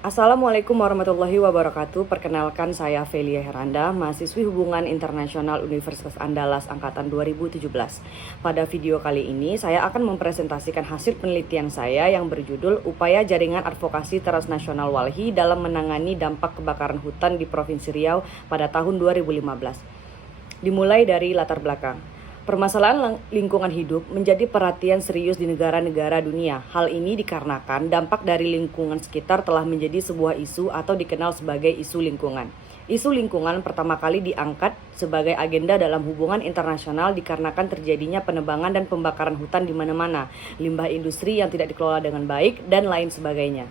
Assalamualaikum warahmatullahi wabarakatuh. Perkenalkan saya Velia Heranda, mahasiswi Hubungan Internasional Universitas Andalas Angkatan 2017. Pada video kali ini, saya akan mempresentasikan hasil penelitian saya yang berjudul Upaya Jaringan Advokasi Transnasional Walhi dalam menangani dampak kebakaran hutan di Provinsi Riau pada tahun 2015. Dimulai dari latar belakang. Permasalahan lingkungan hidup menjadi perhatian serius di negara-negara dunia. Hal ini dikarenakan dampak dari lingkungan sekitar telah menjadi sebuah isu atau dikenal sebagai isu lingkungan. Isu lingkungan pertama kali diangkat sebagai agenda dalam hubungan internasional dikarenakan terjadinya penebangan dan pembakaran hutan di mana-mana, limbah industri yang tidak dikelola dengan baik, dan lain sebagainya.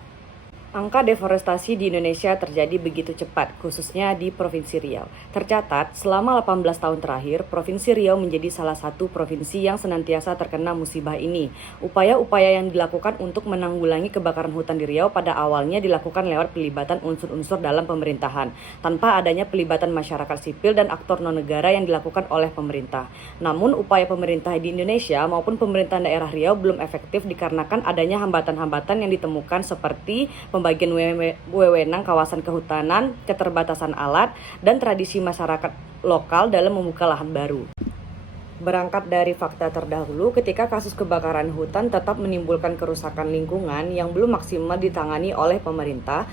Angka deforestasi di Indonesia terjadi begitu cepat, khususnya di Provinsi Riau. Tercatat, selama 18 tahun terakhir, Provinsi Riau menjadi salah satu provinsi yang senantiasa terkena musibah ini. Upaya-upaya yang dilakukan untuk menanggulangi kebakaran hutan di Riau pada awalnya dilakukan lewat pelibatan unsur-unsur dalam pemerintahan, tanpa adanya pelibatan masyarakat sipil dan aktor non-negara yang dilakukan oleh pemerintah. Namun, upaya pemerintah di Indonesia maupun pemerintahan daerah Riau belum efektif dikarenakan adanya hambatan-hambatan yang ditemukan seperti pembagian wewenang kawasan kehutanan, keterbatasan alat, dan tradisi masyarakat lokal dalam membuka lahan baru. Berangkat dari fakta terdahulu, ketika kasus kebakaran hutan tetap menimbulkan kerusakan lingkungan yang belum maksimal ditangani oleh pemerintah,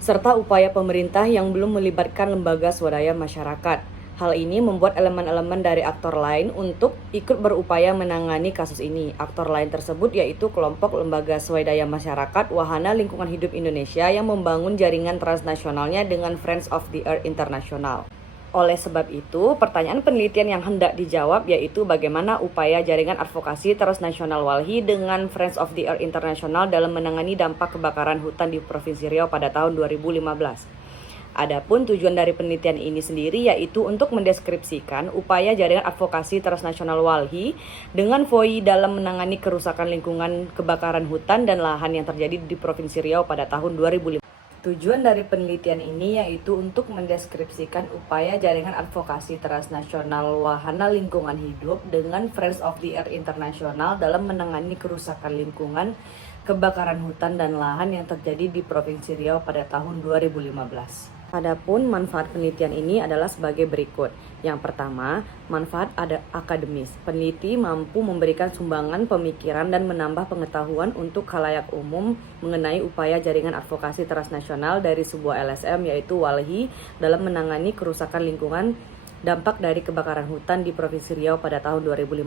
serta upaya pemerintah yang belum melibatkan lembaga swadaya masyarakat. Hal ini membuat elemen-elemen dari aktor lain untuk ikut berupaya menangani kasus ini. Aktor lain tersebut yaitu kelompok lembaga swadaya masyarakat Wahana Lingkungan Hidup Indonesia yang membangun jaringan transnasionalnya dengan Friends of the Earth International. Oleh sebab itu, pertanyaan penelitian yang hendak dijawab yaitu bagaimana upaya jaringan advokasi transnasional Walhi dengan Friends of the Earth International dalam menangani dampak kebakaran hutan di Provinsi Riau pada tahun 2015. Adapun tujuan dari penelitian ini sendiri yaitu untuk mendeskripsikan upaya jaringan advokasi transnasional Walhi dengan FOI dalam menangani kerusakan lingkungan kebakaran hutan dan lahan yang terjadi di Provinsi Riau pada tahun 2005. Tujuan dari penelitian ini yaitu untuk mendeskripsikan upaya jaringan advokasi transnasional Wahana Lingkungan Hidup dengan Friends of the Earth International dalam menangani kerusakan lingkungan, kebakaran hutan dan lahan yang terjadi di Provinsi Riau pada tahun 2015. Adapun manfaat penelitian ini adalah sebagai berikut. Yang pertama, manfaat akademis. Peneliti mampu memberikan sumbangan pemikiran dan menambah pengetahuan untuk khalayak umum mengenai upaya jaringan advokasi transnasional dari sebuah LSM yaitu Walhi dalam menangani kerusakan lingkungan dampak dari kebakaran hutan di Provinsi Riau pada tahun 2015.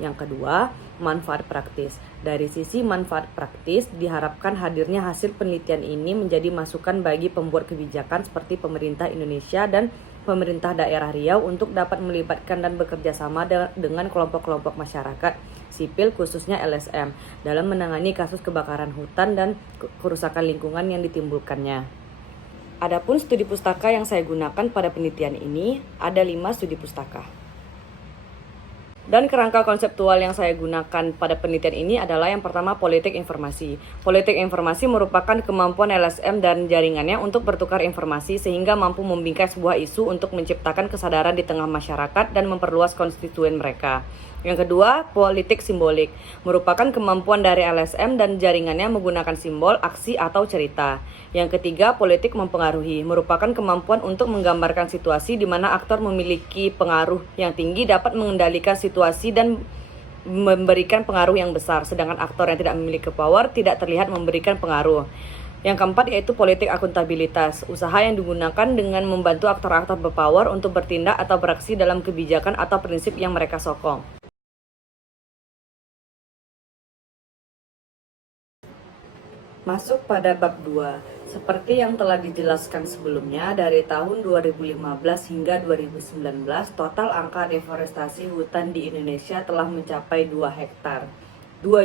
Yang kedua, manfaat praktis. Dari sisi manfaat praktis, diharapkan hadirnya hasil penelitian ini menjadi masukan bagi pembuat kebijakan seperti pemerintah Indonesia dan pemerintah daerah Riau untuk dapat melibatkan dan bekerja sama dengan kelompok-kelompok masyarakat sipil khususnya LSM dalam menangani kasus kebakaran hutan dan kerusakan lingkungan yang ditimbulkannya. Adapun studi pustaka yang saya gunakan pada penelitian ini ada 5 studi pustaka. Dan kerangka konseptual yang saya gunakan pada penelitian ini adalah yang pertama politik informasi. Politik informasi merupakan kemampuan LSM dan jaringannya untuk bertukar informasi sehingga mampu membingkai sebuah isu untuk menciptakan kesadaran di tengah masyarakat dan memperluas konstituen mereka. Yang kedua, politik simbolik merupakan kemampuan dari LSM dan jaringannya menggunakan simbol, aksi, atau cerita. Yang ketiga, politik mempengaruhi merupakan kemampuan untuk menggambarkan situasi di mana aktor memiliki pengaruh yang tinggi dapat mengendalikan situasi dan memberikan pengaruh yang besar, sedangkan aktor yang tidak memiliki power tidak terlihat memberikan pengaruh. Yang keempat yaitu politik akuntabilitas, usaha yang digunakan dengan membantu aktor-aktor berpower untuk bertindak atau beraksi dalam kebijakan atau prinsip yang mereka sokong. Masuk pada bab 2. Seperti yang telah dijelaskan sebelumnya, dari tahun 2015 hingga 2019, total angka deforestasi hutan di Indonesia telah mencapai 2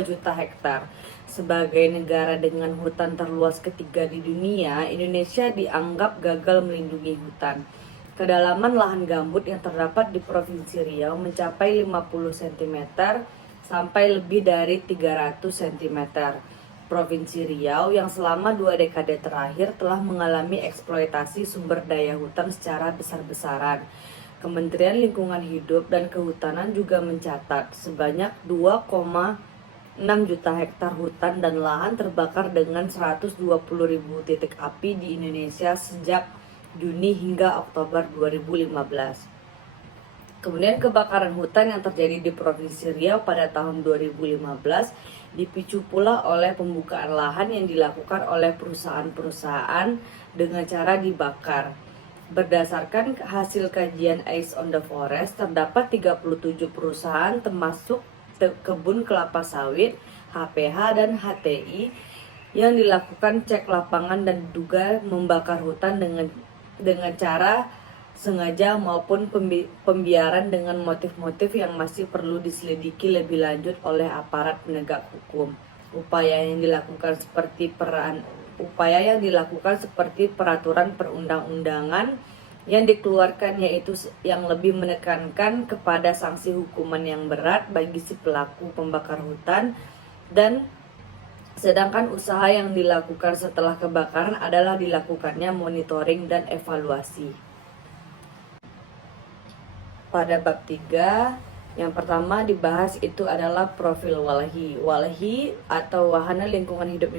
juta hektar. Sebagai negara dengan hutan terluas ketiga di dunia, Indonesia dianggap gagal melindungi hutan. Kedalaman lahan gambut yang terdapat di Provinsi Riau mencapai 50 cm sampai lebih dari 300 cm. Provinsi Riau yang selama 2 dekade terakhir telah mengalami eksploitasi sumber daya hutan secara besar-besaran. Kementerian Lingkungan Hidup dan Kehutanan juga mencatat sebanyak 2,6 6 juta hektar hutan dan lahan terbakar dengan 120.000 titik api di Indonesia sejak Juni hingga Oktober 2015. Kemudian kebakaran hutan yang terjadi di Provinsi Riau pada tahun 2015 dipicu pula oleh pembukaan lahan yang dilakukan oleh perusahaan-perusahaan dengan cara dibakar. Berdasarkan hasil kajian Eyes on the Forest, terdapat 37 perusahaan termasuk kebun kelapa sawit, HPH, dan HTI yang dilakukan cek lapangan dan diduga membakar hutan dengan cara sengaja maupun pembiaran dengan motif-motif yang masih perlu diselidiki lebih lanjut oleh aparat penegak hukum. Upaya yang dilakukan seperti peraturan perundang-undangan yang dikeluarkan, yaitu yang lebih menekankan kepada sanksi hukuman yang berat bagi si pelaku pembakar hutan, dan sedangkan usaha yang dilakukan setelah kebakaran adalah dilakukannya monitoring dan evaluasi. Pada bab 3, yang pertama dibahas itu adalah profil WALHI. WALHI atau Wahana Lingkungan Hidup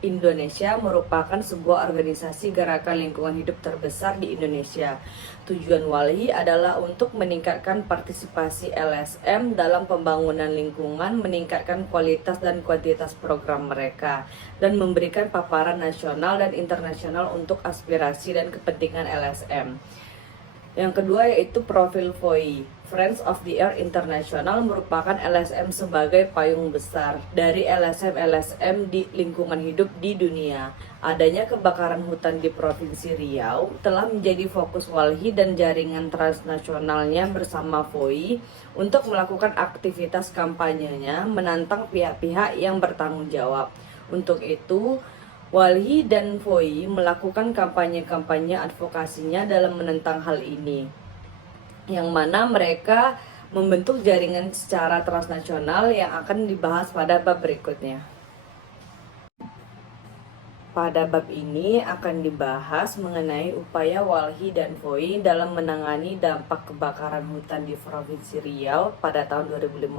Indonesia merupakan sebuah organisasi gerakan lingkungan hidup terbesar di Indonesia. Tujuan WALHI adalah untuk meningkatkan partisipasi LSM dalam pembangunan lingkungan, meningkatkan kualitas dan kuantitas program mereka, dan memberikan paparan nasional dan internasional untuk aspirasi dan kepentingan LSM. Yang kedua yaitu profil FOI. Friends of the Earth International merupakan LSM sebagai payung besar dari LSM-LSM di lingkungan hidup di dunia. Adanya kebakaran hutan di Provinsi Riau telah menjadi fokus WALHI dan jaringan transnasionalnya bersama FOI untuk melakukan aktivitas kampanyenya menantang pihak-pihak yang bertanggung jawab. Untuk itu, WALHI dan FOI melakukan kampanye-kampanye advokasinya dalam menentang hal ini, yang mana mereka membentuk jaringan secara transnasional yang akan dibahas pada bab berikutnya. Pada bab ini akan dibahas mengenai upaya WALHI dan FOI dalam menangani dampak kebakaran hutan di Provinsi Riau pada tahun 2015.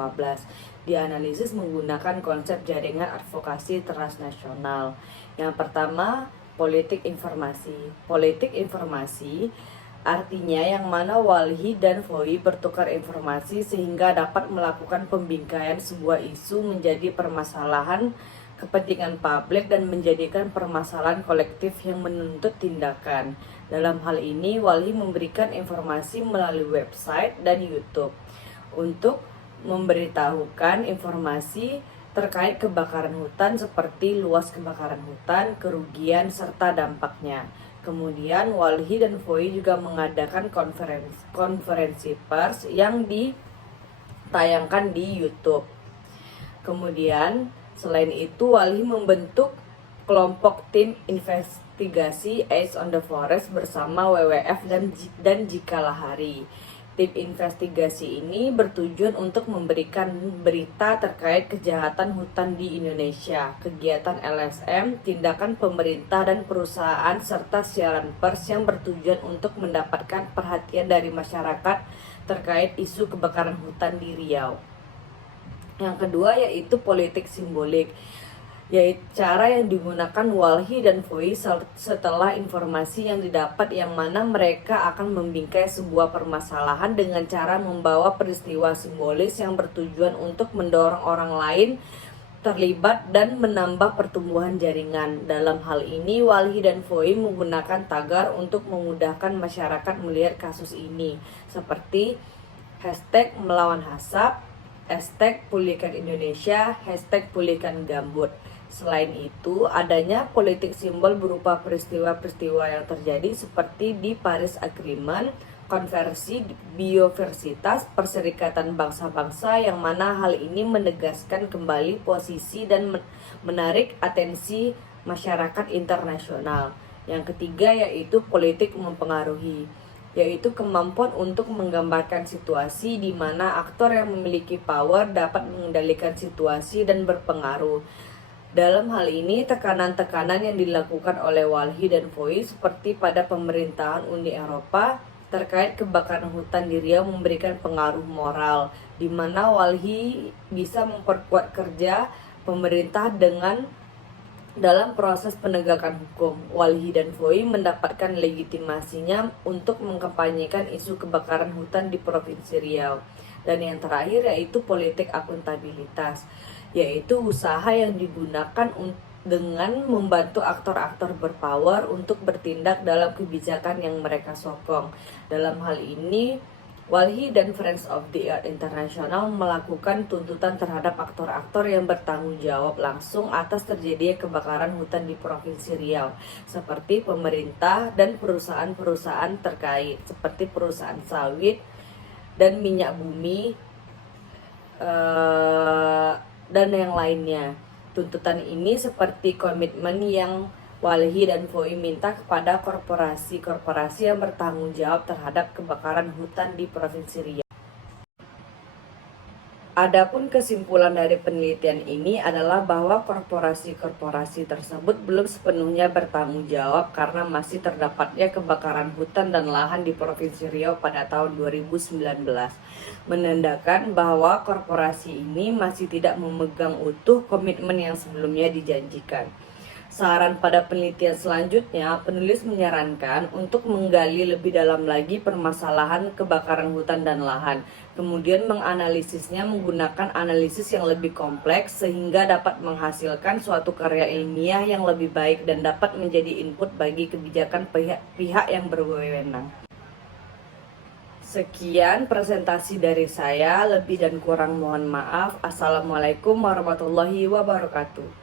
Dianalisis menggunakan konsep jaringan advokasi transnasional. Yang pertama, politik informasi. Politik informasi artinya yang mana WALHI dan FOI bertukar informasi sehingga dapat melakukan pembingkaian sebuah isu menjadi permasalahan kepentingan publik dan menjadikan permasalahan kolektif yang menuntut tindakan. Dalam hal ini, WALHI memberikan informasi melalui website dan YouTube untuk memberitahukan informasi terkait kebakaran hutan seperti luas kebakaran hutan, kerugian, serta dampaknya. Kemudian WALHI dan FOI juga mengadakan konferensi pers yang ditayangkan di YouTube. Kemudian selain itu, WALHI membentuk kelompok tim investigasi Eyes on the Forest bersama WWF dan Jikalahari. Tim investigasi ini bertujuan untuk memberikan berita terkait kejahatan hutan di Indonesia, kegiatan LSM, tindakan pemerintah dan perusahaan, serta siaran pers yang bertujuan untuk mendapatkan perhatian dari masyarakat terkait isu kebakaran hutan di Riau. Yang kedua yaitu politik simbolik, yaitu cara yang digunakan WALHI dan FOI setelah informasi yang didapat, yang mana mereka akan membingkai sebuah permasalahan dengan cara membawa peristiwa simbolis yang bertujuan untuk mendorong orang lain terlibat dan menambah pertumbuhan jaringan. Dalam hal ini, WALHI dan FOI menggunakan tagar untuk memudahkan masyarakat melihat kasus ini, seperti hashtag melawan HASAP, hashtag pulihkan Indonesia, hashtag pulihkan gambut. Selain itu, adanya politik simbol berupa peristiwa-peristiwa yang terjadi seperti di Paris Agreement, konversi biodiversitas, Perserikatan Bangsa-Bangsa, yang mana hal ini menegaskan kembali posisi dan menarik atensi masyarakat internasional. Yang ketiga yaitu politik mempengaruhi, yaitu kemampuan untuk menggambarkan situasi di mana aktor yang memiliki power dapat mengendalikan situasi dan berpengaruh. Dalam hal ini, tekanan-tekanan yang dilakukan oleh WALHI dan FOI seperti pada pemerintahan Uni Eropa terkait kebakaran hutan di Riau memberikan pengaruh moral, di mana WALHI bisa memperkuat kerja pemerintah dalam proses penegakan hukum. Walhi dan Foi mendapatkan legitimasinya untuk mengkampanyekan isu kebakaran hutan di Provinsi Riau. Dan yang terakhir yaitu politik akuntabilitas, yaitu usaha yang digunakan dengan membantu aktor-aktor berpower untuk bertindak dalam kebijakan yang mereka sokong. Dalam hal ini, Walhi dan Friends of the Earth International melakukan tuntutan terhadap aktor-aktor yang bertanggung jawab langsung atas terjadinya kebakaran hutan di Provinsi Riau, seperti pemerintah dan perusahaan-perusahaan terkait, seperti perusahaan sawit dan minyak bumi, dan yang lainnya. Tuntutan ini seperti komitmen yang Walhi dan Foi minta kepada korporasi-korporasi yang bertanggung jawab terhadap kebakaran hutan di Provinsi Riau. Adapun kesimpulan dari penelitian ini adalah bahwa korporasi-korporasi tersebut belum sepenuhnya bertanggung jawab karena masih terdapatnya kebakaran hutan dan lahan di Provinsi Riau pada tahun 2019, menandakan bahwa korporasi ini masih tidak memegang utuh komitmen yang sebelumnya dijanjikan. Saran pada penelitian selanjutnya, penulis menyarankan untuk menggali lebih dalam lagi permasalahan kebakaran hutan dan lahan, kemudian menganalisisnya menggunakan analisis yang lebih kompleks sehingga dapat menghasilkan suatu karya ilmiah yang lebih baik dan dapat menjadi input bagi kebijakan pihak yang berwenang. Sekian presentasi dari saya, lebih dan kurang mohon maaf. Assalamualaikum warahmatullahi wabarakatuh.